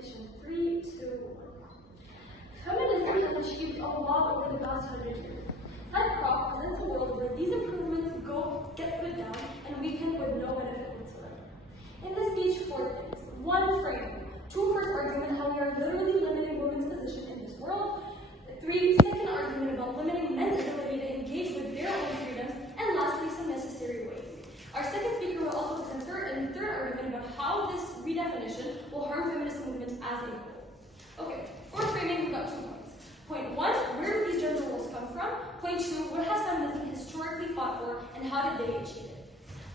presentation. 3, 2, 1. Feminism has achieved a lot over the past 100 years. That prop presents a world where these improvements get put down and weakened with no benefit whatsoever. In this speech, 4 things. 1, framing. 2, first argument, how we are literally limiting women's position in this world. 3, second argument about limiting men's ability to engage with their own freedoms. And lastly, some necessary ways. Our second speaker will also present third argument about how this redefinition will harm feminist movements as a whole. Okay, for framing, we've got 2 points. Point 1, where do these gender roles come from? Point 2, what has feminism historically fought for and how did they achieve it?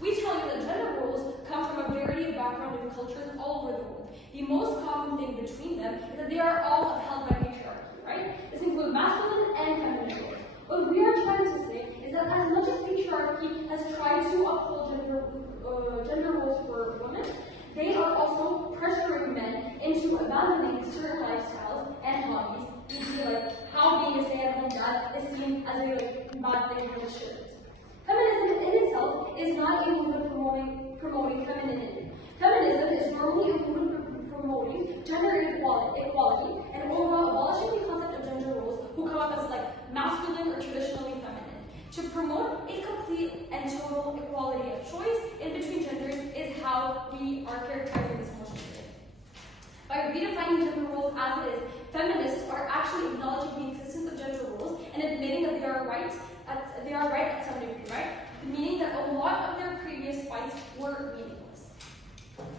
We tell you that gender roles come from a variety of backgrounds and cultures all over the world. The most common thing between them is that they are all upheld by patriarchy, right? This includes masculine and feminine roles. What we are trying to say is that as much as patriarchy has tried to uphold gender roles for women, they are also pressuring men into abandoning certain lifestyles and hobbies. E.g., like how being a stay-at-home dad is seen as a bad thing when it shouldn't. Feminism in itself is not a movement promoting femininity. Feminism is normally a movement promoting gender equality and overall abolishing the concept of gender roles who come up as like masculine or traditionally feminine. To promote a complete and total equality of choice in between genders is how we are characterizing this motion today. By redefining gender roles as it is, feminists are actually acknowledging the existence of gender roles and admitting that they are right at some degree, right? Meaning that a lot of their previous fights were meaningless.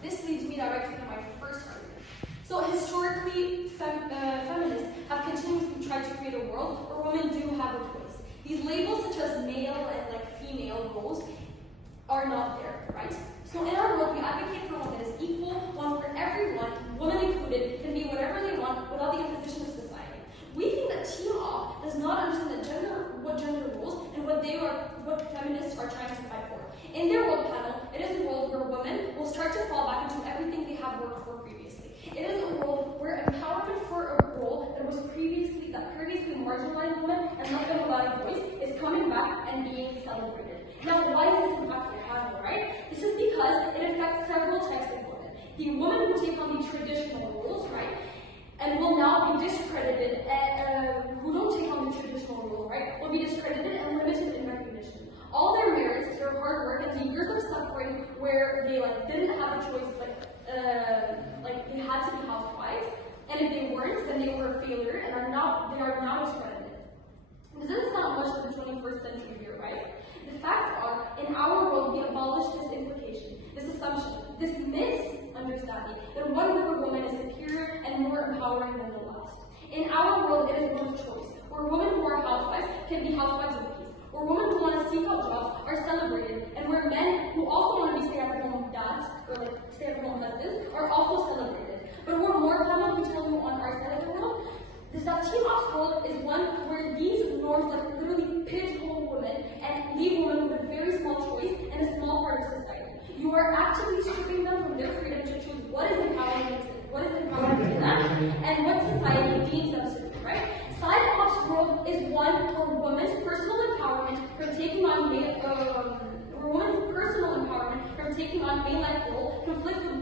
This leads me directly to my first argument. So historically, feminists have continuously tried to create a world where women do have a choice. These labels such as male and like female roles are not there, right? So in our world, we advocate for one that is equal, one where everyone, women included, can be whatever they want without the imposition of society. We think that Team Op does not understand what gender roles and what feminists are trying to fight for. In their world panel, it is a world where women will start to fall back into everything they have worked for previously. It is a world where empowerment for a role that previously marginalized women and left them without a voice is coming back and being celebrated. Now, why is this impactful, right? This is because it affects several types of women. The women who take on the traditional roles, right, and will now be discredited, who don't take on the traditional roles, right, will be discredited and limited in recognition. All their merits, their hard work, and the years of suffering where they didn't have a choice, they had to be housewives, and if they weren't, then they were a failure and they are now discredited. This doesn't sound much of the 21st century here, right? The facts are, in our world, we abolish this implication, this assumption, this misunderstanding that one group of women is superior and more empowering than the last. In our world, it is one of choice, where women who are housewives can be housewives of peace, where women who want to seek out jobs are celebrated, and where men who also want to be stay-at-home dads or stay-at-home husbands are also celebrated. But where more common, we tell you on our side of the world, is that Team Op's world is one where these norms literally pigeonhole women and leave women with a very small choice and a small part of society. You are actively stripping them from their freedom to choose what is empowering to them and what society deems them to be, right? Side Op's world is one where women's personal empowerment from taking on mainline role conflicts with